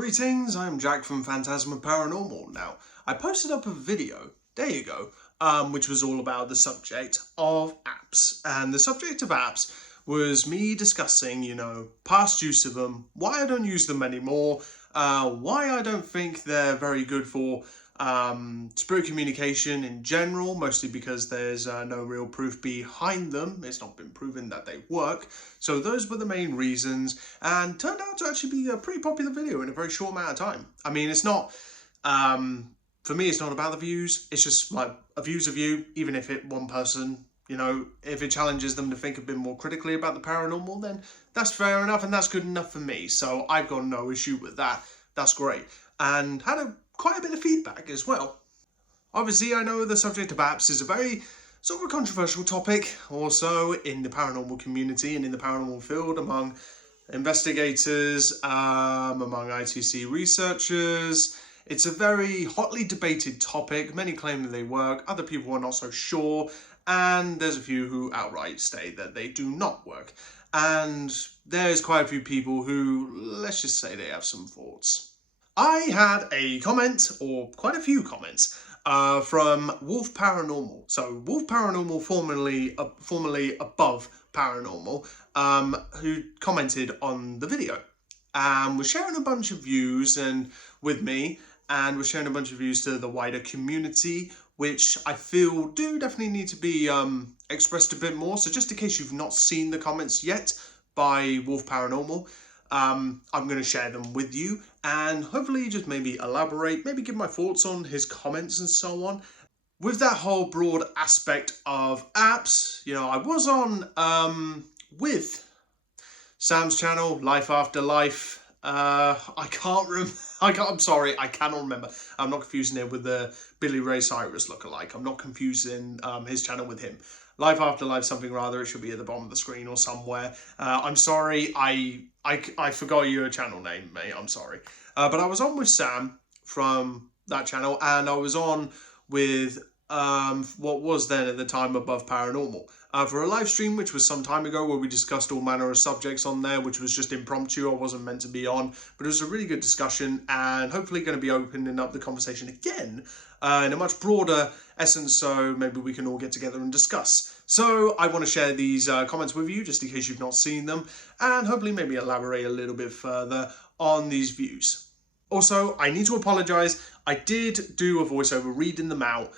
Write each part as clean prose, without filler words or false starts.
Greetings, I'm Jack from Phantasma Paranormal. Now, I posted up a video, there you go, which was all about the subject of apps. And the subject of apps was me discussing, past use of them, why I don't use them anymore, why I don't think they're very good for spirit communication in general, mostly because there's no real proof behind them. It's not been proven that they work. So those were the main reasons, and turned out to actually be a pretty popular video in a very short amount of time. I mean, it's not, for me, it's not about the views. It's just like a view's a view, even if one person, if it challenges them to think a bit more critically about the paranormal, then that's fair enough and that's good enough for me. So I've got no issue with that. That's great. And had quite a bit of feedback as well. Obviously, I know the subject of apps is a very sort of a controversial topic also in the paranormal community and in the paranormal field among investigators, among ITC researchers. It's a very hotly debated topic. Many claim that they work, other people are not so sure, and there's a few who outright state that they do not work. And there's quite a few people who, let's just say, they have some thoughts. I had a comment, or quite a few comments, from WOLF Paranormal. So WOLF Paranormal, formerly Above Paranormal, who commented on the video and was sharing a bunch of views with me, and was sharing a bunch of views to the wider community, which I feel do definitely need to be expressed a bit more. So just in case you've not seen the comments yet by WOLF Paranormal, I'm going to share them with you and hopefully just maybe elaborate, maybe give my thoughts on his comments and so on. With that whole broad aspect of apps, I was on with Sam's channel, Life After Life. I'm sorry, I cannot remember. I'm not confusing it with the Billy Ray Cyrus lookalike. I'm not confusing his channel with him. Life After Life something rather. It should be at the bottom of the screen or somewhere. I'm sorry, I forgot your channel name, mate. I'm sorry. But I was on with Sam from that channel, and I was on with what was then at the time Above Paranormal for a live stream, which was some time ago, where we discussed all manner of subjects on there, which was just impromptu. I wasn't meant to be on, but it was a really good discussion, and hopefully going to be opening up the conversation again in a much broader essence, so maybe we can all get together and discuss. So I want to share these comments with you, just in case you've not seen them, and hopefully maybe elaborate a little bit further on these views. Also, I need to apologise. I did do a voiceover reading them out,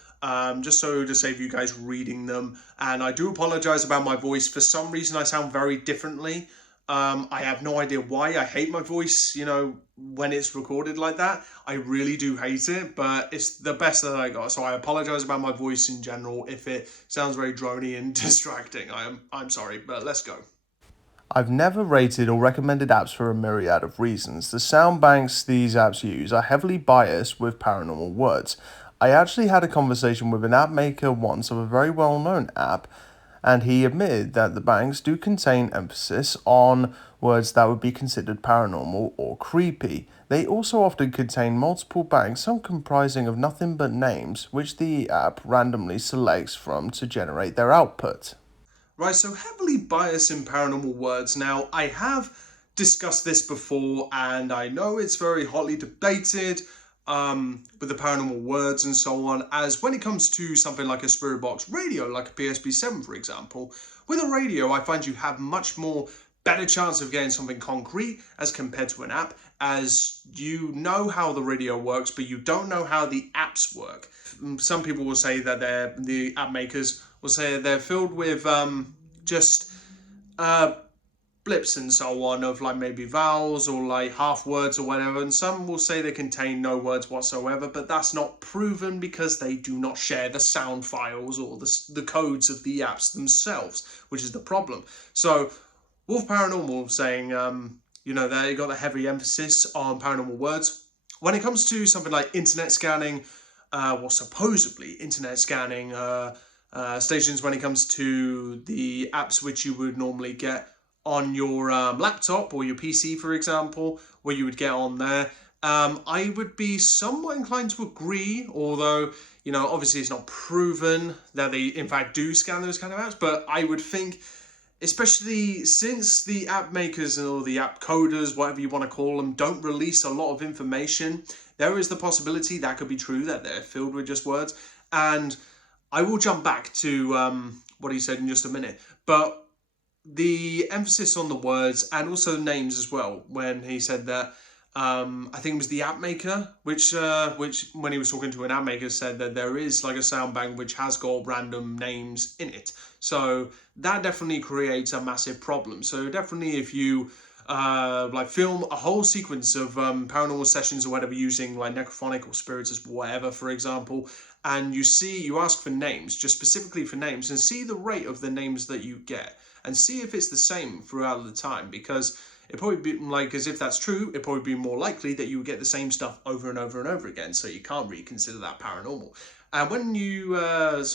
just so to save you guys reading them. And I do apologise about my voice. For some reason, I sound very differently. I have no idea why. I hate my voice, when it's recorded like that. I really do hate it, but it's the best that I got. So I apologise about my voice in general if it sounds very drony and distracting. I'm sorry, but let's go. I've never rated or recommended apps for a myriad of reasons. The sound banks these apps use are heavily biased with paranormal words. I actually had a conversation with an app maker once of a very well-known app, and he admitted that the banks do contain emphasis on words that would be considered paranormal or creepy. They also often contain multiple banks, some comprising of nothing but names, which the app randomly selects from to generate their output. Right, so heavily biased in paranormal words. Now, I have discussed this before, and I know it's very hotly debated with the paranormal words and so on, as when it comes to something like a spirit box radio, like a PSP7, for example. With a radio, I find you have much more better chance of getting something concrete as compared to an app, as you know how the radio works, but you don't know how the apps work. Some people will say that the app makers will say they're filled with just blips and so on of like maybe vowels or like half words or whatever, and some will say they contain no words whatsoever, but that's not proven because they do not share the sound files or the codes of the apps themselves, which is the problem. So WOLF Paranormal saying they got a heavy emphasis on paranormal words. When it comes to something like internet scanning, supposedly internet scanning stations, when it comes to the apps which you would normally get on your laptop or your PC, for example, where you would get on there, I would be somewhat inclined to agree, although, obviously it's not proven that they in fact do scan those kind of apps, but I would think especially since the app makers or the app coders, whatever you want to call them, don't release a lot of information, there is the possibility that could be true, that they're filled with just words. And I will jump back to what he said in just a minute, but the emphasis on the words and also names as well, when he said that, I think it was the app maker, which when he was talking to an app maker, said that there is like a sound bank which has got random names in it. So that definitely creates a massive problem. So definitely, if you like film a whole sequence of paranormal sessions or whatever using like Necrophonic or Spiritus, whatever, for example, and you ask for names, just specifically for names, and see the rate of the names that you get, and see if it's the same throughout the time, because it probably be like, because if that's true, it'd probably be more likely that you would get the same stuff over and over and over again. So you can't really consider that paranormal. And when you Wolf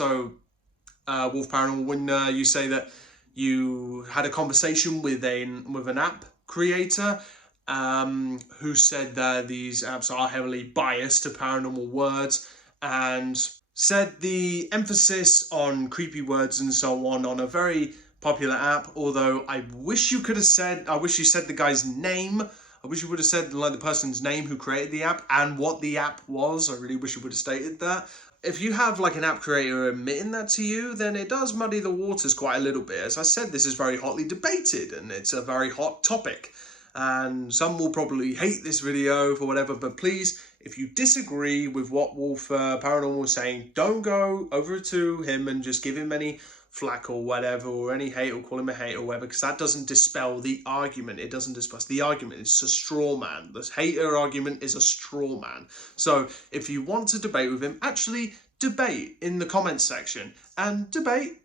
Paranormal, when you say that you had a conversation with an app creator who said that these apps are heavily biased to paranormal words, and said the emphasis on creepy words and so on a very popular app. Although I wish you said the guy's name. I wish you would have said like the person's name who created the app and what the app was. I really wish you would have stated that. If you have like an app creator admitting that to you, then it does muddy the waters quite a little bit. As I said, this is very hotly debated and it's a very hot topic. And some will probably hate this video for whatever, but please, if you disagree with what Wolf Paranormal was saying, don't go over to him and just give him any flack or whatever, or any hate, or call him a hater or whatever, because that doesn't dispel the argument. It doesn't dispel the argument. It's a straw man. The hater argument is a straw man. So if you want to debate with him, actually debate in the comments section and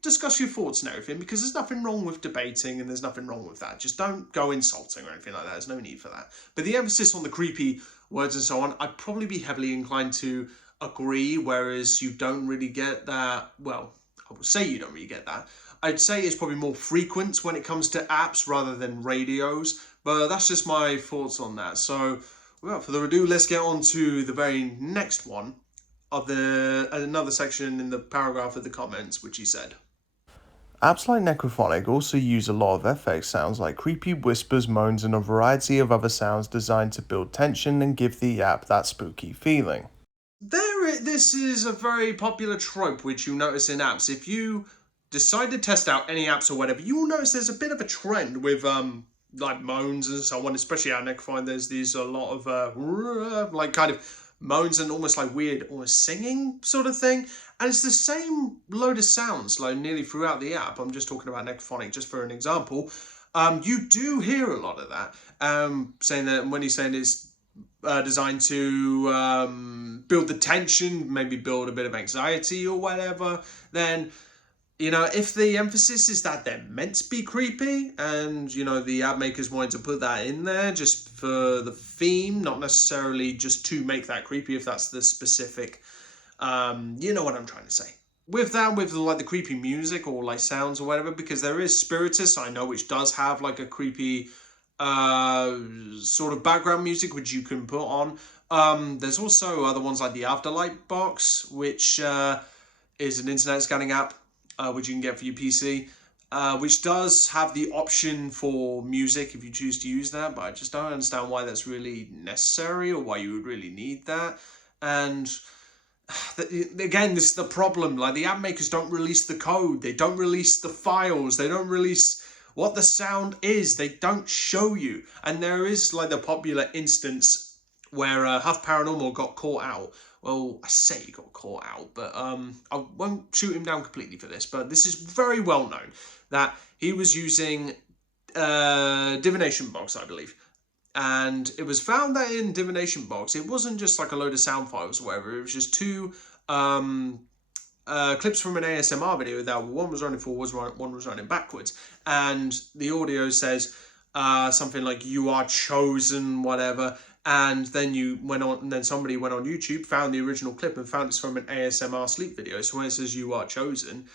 discuss your thoughts and everything, because there's nothing wrong with debating and there's nothing wrong with that. Just don't go insulting or anything like that. There's no need for that. But the emphasis on the creepy words and so on, I'd probably be heavily inclined to agree, whereas you don't really get that. Well, I would say you don't really get that. I'd say it's probably more frequent when it comes to apps rather than radios, but that's just my thoughts on that. So without further ado, let's get on to the very next one of another section in the paragraph of the comments, which he said. Apps like Necrophonic also use a lot of FX sounds like creepy whispers, moans, and a variety of other sounds designed to build tension and give the app that spooky feeling. This is a very popular trope which you notice in apps. If you decide to test out any apps or whatever, you will notice there's a bit of a trend with like moans and so on, especially on Necrophonic. There's these a lot of like kind of moans and almost like weird, almost singing sort of thing. And it's the same load of sounds like nearly throughout the app. I'm just talking about Necrophonic just for an example. You do hear a lot of that. Saying that when he's saying it's designed to build the tension, maybe build a bit of anxiety or whatever, then, you know, if the emphasis is that they're meant to be creepy and, you know, the app makers wanted to put that in there just for the theme, not necessarily just to make that creepy, if that's the specific, you know what I'm trying to say. With that, with like the creepy music or like sounds or whatever, because there is Spiritus, I know, which does have like a creepy sort of background music which you can put on. There's also other ones like the Afterlight box, which is an internet scanning app which you can get for your PC, which does have the option for music if you choose to use that, but I just don't understand why that's really necessary or why you would really need that. And again, this is the problem. Like, the app makers don't release the code, they don't release the files, they don't release what the sound is, they don't show you. And there is like the popular instance where Huff Paranormal got caught out. Well, I say he got caught out, but I won't shoot him down completely for this, but this is very well known that he was using Divination Box, I believe. And it was found that in Divination Box, it wasn't just like a load of sound files or whatever, it was just two clips from an ASMR video that one was running forwards, one was running backwards, and the audio says something like "you are chosen," whatever, and then somebody went on YouTube, found the original clip, and found it's from an ASMR sleep video. So when it says "you are chosen,"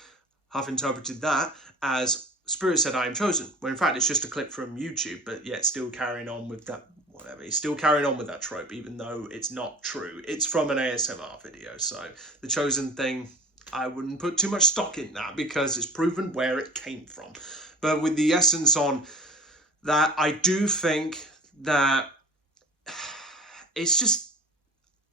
Huff interpreted that as Spirit said "I am chosen," when in fact it's just a clip from YouTube, but yet still carrying on with that. Whatever, he's still carrying on with that trope, even though it's not true. It's from an ASMR video, so the chosen thing, I wouldn't put too much stock in that because it's proven where it came from. But with the essence on that, I do think that it's just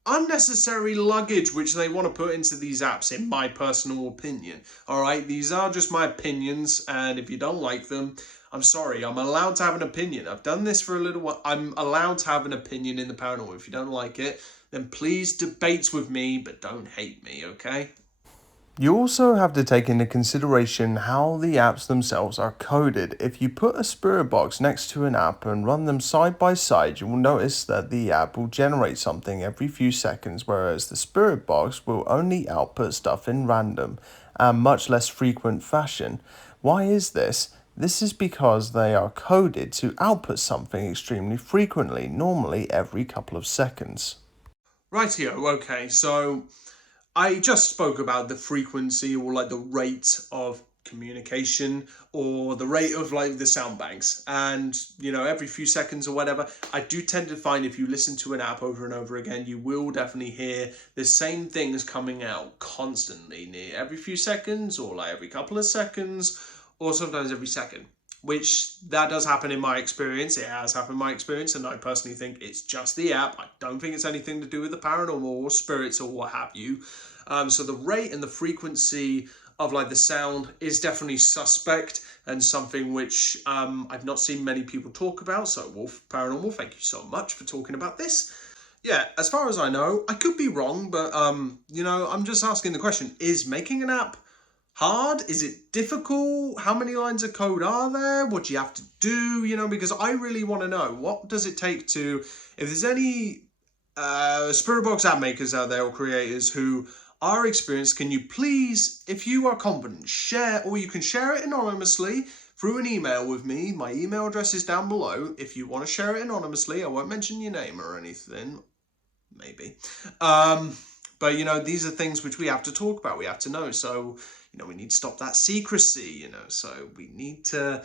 unnecessary luggage which they want to put into these apps, in my personal opinion. All right, these are just my opinions, and if you don't like them, I'm sorry, I'm allowed to have an opinion. I've done this for a little while. I'm allowed to have an opinion in the paranormal. If you don't like it, then please debate with me, but don't hate me, okay? You also have to take into consideration how the apps themselves are coded. If you put a spirit box next to an app and run them side by side, you will notice that the app will generate something every few seconds, whereas the spirit box will only output stuff in random and much less frequent fashion. Why is this? This is because they are coded to output something extremely frequently, normally every couple of seconds. Rightio, okay, so I just spoke about the frequency, or like the rate of communication, or the rate of like the sound banks, and every few seconds or whatever. I do tend to find if you listen to an app over and over again, you will definitely hear the same things coming out constantly, near every few seconds, or like every couple of seconds, or sometimes every second. Which that does happen in my experience. It has happened in my experience, and I personally think it's just the app. I don't think it's anything to do with the paranormal or spirits or what have you. So the rate and the frequency of like the sound is definitely suspect, and something which I've not seen many people talk about. So WOLF Paranormal, thank you so much for talking about this. Yeah, as far as I know, I could be wrong, but I'm just asking the question: is making an app hard? Is it difficult? How many lines of code are there? What do you have to do? Because I really want to know, what does it take to, if there's any Spirit Box app makers out there or creators who are experienced, can you please, if you are confident, share, or you can share it anonymously through an email with me. My email address is down below. If you want to share it anonymously, I won't mention your name or anything. Maybe. But these are things which we have to talk about. We have to know. So we need to stop that secrecy. So we need to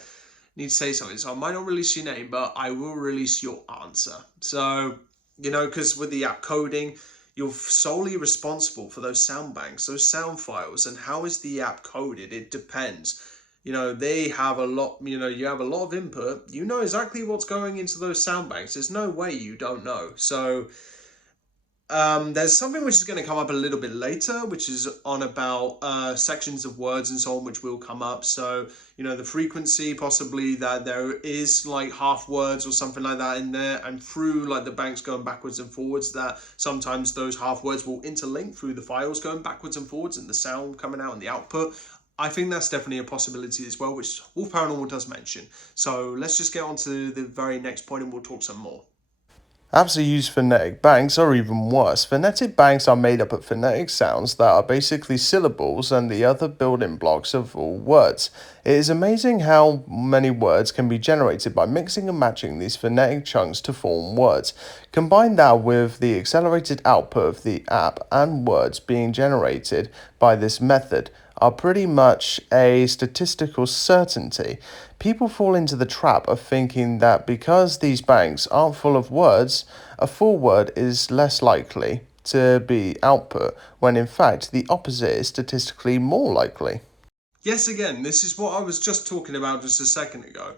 say something. So I might not release your name, but I will release your answer. So because with the app coding, you're solely responsible for those sound banks, those sound files, and how is the app coded? It depends. They have a lot. You have a lot of input. You know exactly what's going into those sound banks. There's no way you don't know. So there's something which is going to come up a little bit later, which is on about sections of words and so on, which will come up. So, the frequency, possibly that there is like half words or something like that in there, and through like the banks going backwards and forwards, that sometimes those half words will interlink through the files going backwards and forwards, and the sound coming out and the output. I think that's definitely a possibility as well, which WOLF Paranormal does mention. So let's just get on to the very next point and we'll talk some more. Apps that use phonetic banks are even worse. Phonetic banks are made up of phonetic sounds that are basically syllables and the other building blocks of all words. It is amazing how many words can be generated by mixing and matching these phonetic chunks to form words. Combine that with the accelerated output of the app, and words being generated by this method are pretty much a statistical certainty. People fall into the trap of thinking that because these banks aren't full of words, a full word is less likely to be output, when in fact the opposite is statistically more likely. Yes, again, this is what I was just talking about just a second ago.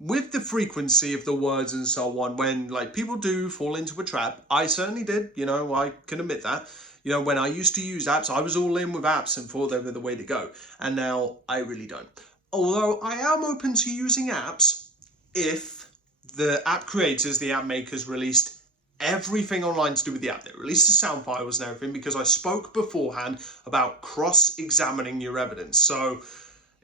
With the frequency of the words and so on, when like people do fall into a trap, I certainly did, I can admit that. When I used to use apps, I was all in with apps and thought they were the way to go. And now I really don't. Although I am open to using apps if the app creators, the app makers released everything online to do with the app. They released the sound files and everything, because I spoke beforehand about cross-examining your evidence. So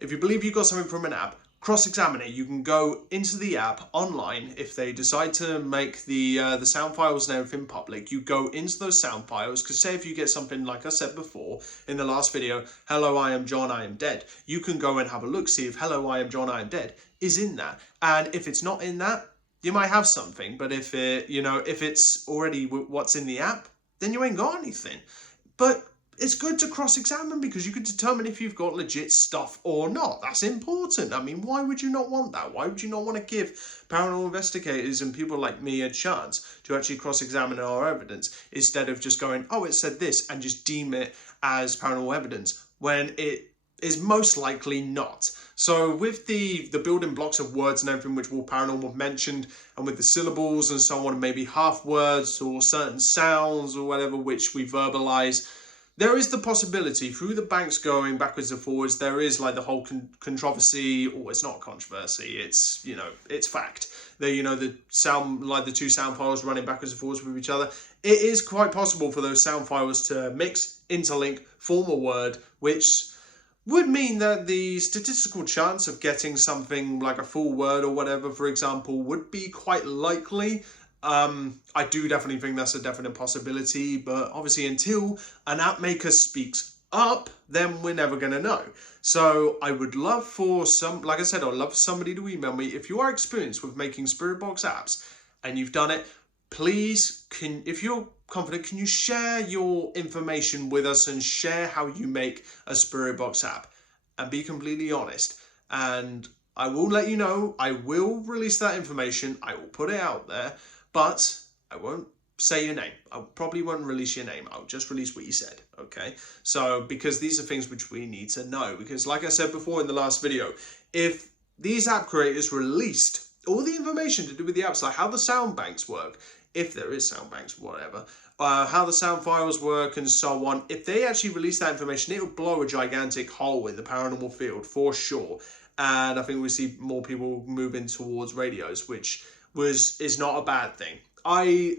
if you believe you got something from an app, cross-examine it. You can go into the app online. If they decide to make the sound files and everything public, you go into those sound files, because say if you get something like I said before in the last video, hello, I am John, I am dead, you can go and have a look, see if hello, I am John, I am dead is in that. And if it's not in that, you might have something. But if if it's already what's in the app, then you ain't got anything. But it's good to cross-examine, because you can determine if you've got legit stuff or not. That's important. I mean, why would you not want that? Why would you not want to give paranormal investigators and people like me a chance to actually cross-examine our evidence, instead of just going, oh, it said this, and just deem it as paranormal evidence when it is most likely not. So with the building blocks of words and everything which WOLF Paranormal mentioned, and with the syllables and so on, maybe half words or certain sounds or whatever which we verbalize, there is the possibility through the banks going backwards and forwards, there is like the whole controversy, or it's not controversy, it's, you know, it's fact. That, you know, the sound, like the two sound files running backwards and forwards with each other, it is quite possible for those sound files to mix, interlink, form a word, which would mean that the statistical chance of getting something like a full word or whatever, for example, would be quite likely. I do definitely think that's a definite possibility, but obviously until an app maker speaks up, then we're never going to know. So I would love for like I said, I'd love for somebody to email me. If you are experienced with making Spirit Box apps and you've done it, please, if you're confident, can you share your information with us and share how you make a Spirit Box app, and be completely honest. And I will let you know, I will release that information, I will put it out there, but I won't say your name. I probably won't release your name. I'll just release what you said, okay? So, because these are things which we need to know. Because like I said before in the last video, if these app creators released all the information to do with the apps, like how the sound banks work, if there is sound banks, whatever, how the sound files work and so on, if they actually release that information, it will blow a gigantic hole in the paranormal field for sure. And I think we see more people moving towards radios, which is not a bad thing. I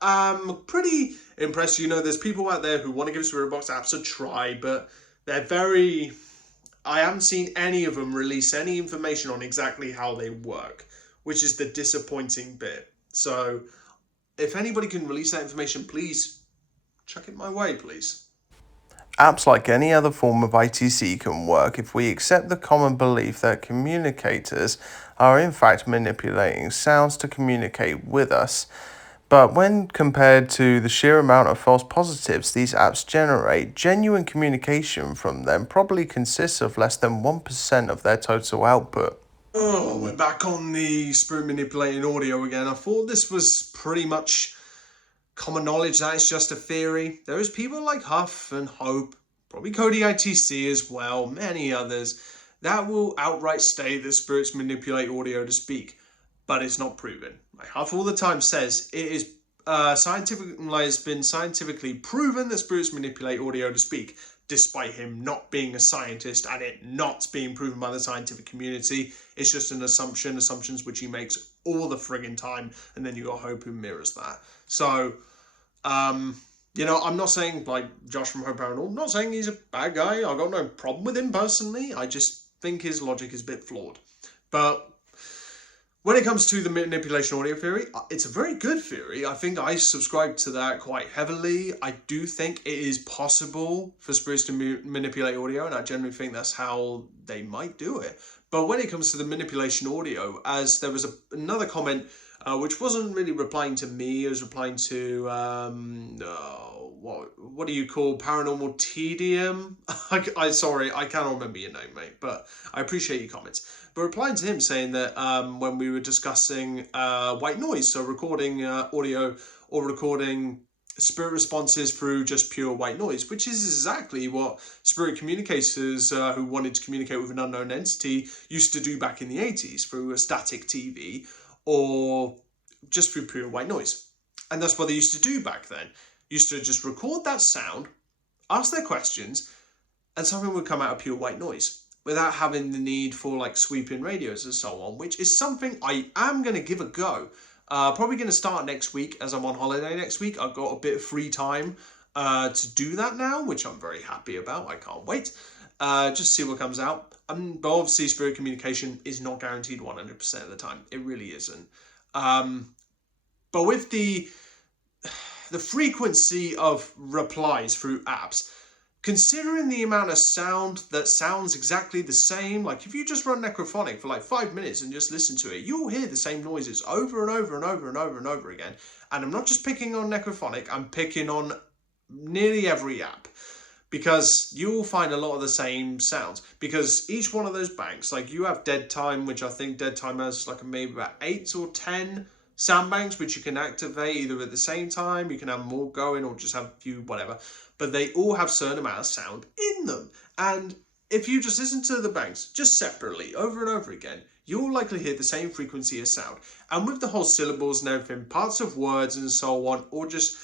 am pretty impressed. You know, there's people out there who want to give Spirit Box apps a try, but they're very... I haven't seen any of them release any information on exactly how they work, which is the disappointing bit. So if anybody can release that information, please chuck it my way, please. Apps, like any other form of ITC, can work if we accept the common belief that communicators are in fact manipulating sounds to communicate with us. But when compared to the sheer amount of false positives these apps generate, genuine communication from them probably consists of less than 1% of their total output. Oh, we're back on the spirit manipulating audio again. I thought this was pretty much common knowledge that it's just a theory. There is people like Huff and Hope, probably Cody ITC as well, many others, that will outright state that spirits manipulate audio to speak, but it's not proven. Like Huff all the time says, it is it's been scientifically proven that spirits manipulate audio to speak, despite him not being a scientist and it not being proven by the scientific community. It's just an assumptions which he makes all the friggin' time, and then you got Hope who mirrors that. So, you know, I'm not saying, like Josh from Hope Paranormal, I'm not saying he's a bad guy. I got no problem with him personally. I just think his logic is a bit flawed. But when it comes to the manipulation audio theory, it's a very good theory. I think I subscribe to that quite heavily. I do think it is possible for spirits to manipulate audio, and I generally think that's how they might do it. But when it comes to the manipulation audio, as there was another comment which wasn't really replying to me, it was replying to, what do you call Paranormal Tedium? Sorry, I cannot remember your name, mate, but I appreciate your comments. But replying to him saying that when we were discussing white noise, so recording audio or recording spirit responses through just pure white noise, which is exactly what spirit communicators who wanted to communicate with an unknown entity used to do back in the 80s through a static TV or just through pure white noise. And that's what they used to do back then. Used to just record that sound, ask their questions, and something would come out of pure white noise without having the need for like sweeping radios and so on, which is something I am going to give a go. Probably going to start next week as I'm on holiday next week. I've got a bit of free time to do that now, which I'm very happy about. I can't wait. Just see what comes out. But obviously spirit communication is not guaranteed 100% of the time. It really isn't. But with the frequency of replies through apps, considering the amount of sound that sounds exactly the same, like if you just run Necrophonic for like 5 minutes and just listen to it, you'll hear the same noises over and over and over and over and over again. And I'm not just picking on Necrophonic, I'm picking on nearly every app, because you will find a lot of the same sounds, because each one of those banks, like you have Dead Time, which I think Dead Time has like maybe about 8 or 10 sound banks which you can activate either at the same time, you can have more going or just have a few, whatever. but they all have a certain amount of sound in them. And if you just listen to the banks just separately over and over again, you'll likely hear the same frequency of sound. And with the whole syllables and everything, parts of words and so on, or just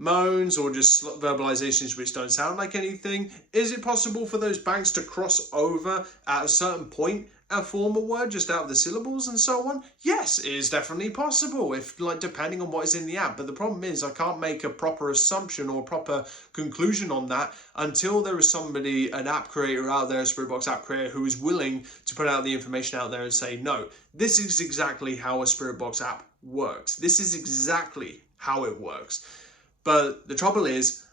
moans or just verbalizations which don't sound like anything, is it possible for those banks to cross over at a certain point and form a word just out of the syllables and so on? Yes, it is definitely possible, if like depending on what is in the app. But the problem is I can't make a proper assumption or a proper conclusion on that until there is somebody, an app creator out there, a Spiritbox app creator, who is willing to put out the information out there and say, no, this is exactly how a Spiritbox app works. This is exactly how it works. But the trouble is,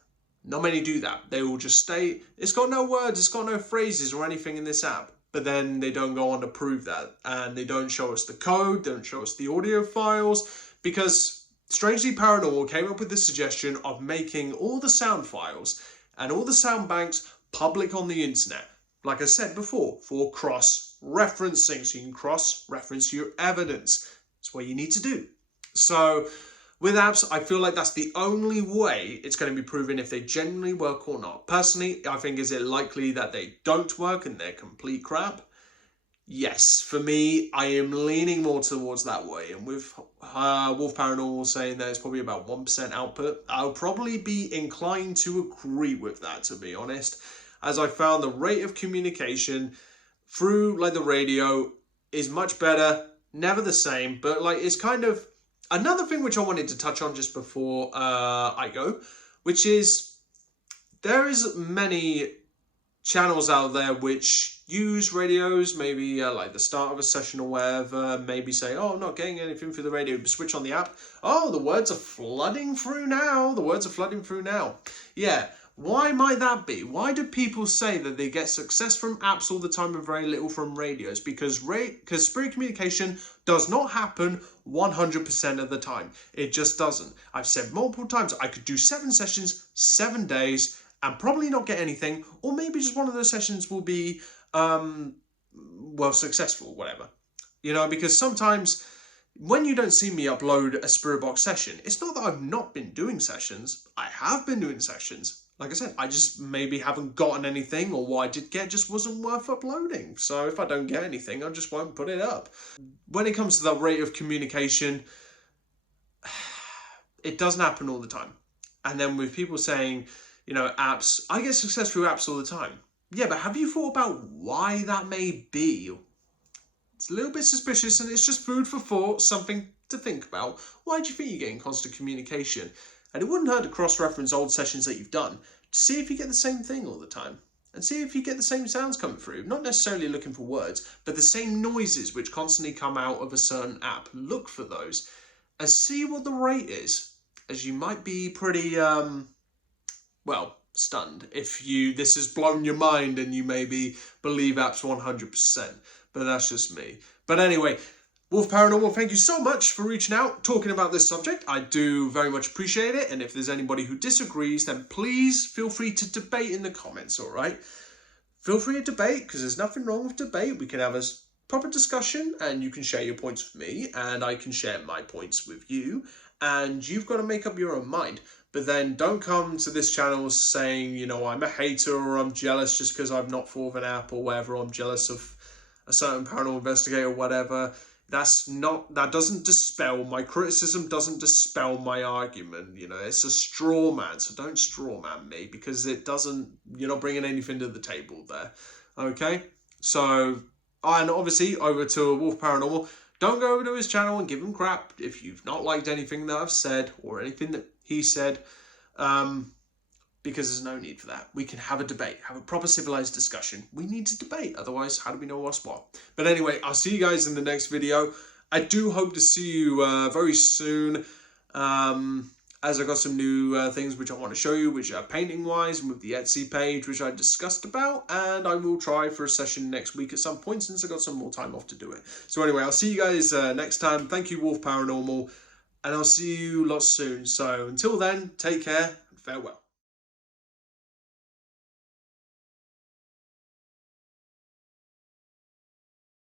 not many do that. They will just state, it's got no words, it's got no phrases or anything in this app. But then they don't go on to prove that. And they don't show us the code, they don't show us the audio files, because Strangely Paranormal came up with the suggestion of making all the sound files and all the sound banks public on the internet. Like I said before, for cross-referencing, so you can cross-reference your evidence. That's what you need to do. So with apps, I feel like that's the only way it's going to be proven if they genuinely work or not. Personally, I think, is it likely that they don't work and they're complete crap? Yes, for me, I am leaning more towards that way. And with WOLF Paranormal saying that it's probably about 1% output, I'll probably be inclined to agree with that, to be honest, as I found the rate of communication through like the radio is much better, never the same, but like it's kind of another thing which I wanted to touch on just before I go, which is there is many channels out there which use radios, maybe like the start of a session or whatever, maybe say, oh, I'm not getting anything through the radio, but switch on the app. Oh, the words are flooding through now. The words are flooding through now. Yeah. Why might that be? Why do people say that they get success from apps all the time and very little from radios? Because spirit communication does not happen 100% of the time. It just doesn't. I've said multiple times, I could do 7 sessions, 7 days, and probably not get anything, or maybe just one of those sessions will be, well, successful, whatever. You know, because sometimes when you don't see me upload a Spiritbox session, it's not that I've not been doing sessions. I have been doing sessions. Like I said, I just maybe haven't gotten anything, or what I did get just wasn't worth uploading. So if I don't get anything, I just won't put it up. When it comes to that rate of communication, it doesn't happen all the time. And then with people saying, you know, apps, I get success through apps all the time. Yeah, but have you thought about why that may be? It's a little bit suspicious, and it's just food for thought, something to think about. Why do you think you're getting constant communication? And it wouldn't hurt to cross-reference old sessions that you've done to see if you get the same thing all the time. And see if you get the same sounds coming through. Not necessarily looking for words, but the same noises which constantly come out of a certain app. Look for those and see what the rate is. As you might be pretty, well, stunned if this has blown your mind and you maybe believe apps 100%. But that's just me. But anyway, WOLF Paranormal, thank you so much for reaching out, talking about this subject. I do very much appreciate it. And if there's anybody who disagrees, then please feel free to debate in the comments, all right? Feel free to debate, because there's nothing wrong with debate. We can have a proper discussion, and you can share your points with me, and I can share my points with you. And you've got to make up your own mind. But then don't come to this channel saying, you know, I'm a hater or I'm jealous just because I've not thought of an app or whatever. I'm jealous of a certain paranormal investigator or whatever. That doesn't dispel my criticism, doesn't dispel my argument. You know, it's a straw man, so don't straw man me, because you're not bringing anything to the table there. Okay? So, and obviously over to WOLF Paranormal, don't go over to his channel and give him crap if you've not liked anything that I've said or anything that he said, because there's no need for that. We can have a debate, have a proper civilized discussion. We need to debate, otherwise how do we know what's what? But anyway, I'll see you guys in the next video. I do hope to see you very soon, as I got some new things which I want to show you, which are painting-wise, and with the Etsy page, which I discussed about, and I will try for a session next week at some point, since I got some more time off to do it. So anyway, I'll see you guys next time. Thank you, WOLF Paranormal, and I'll see you lots soon. So until then, take care and farewell.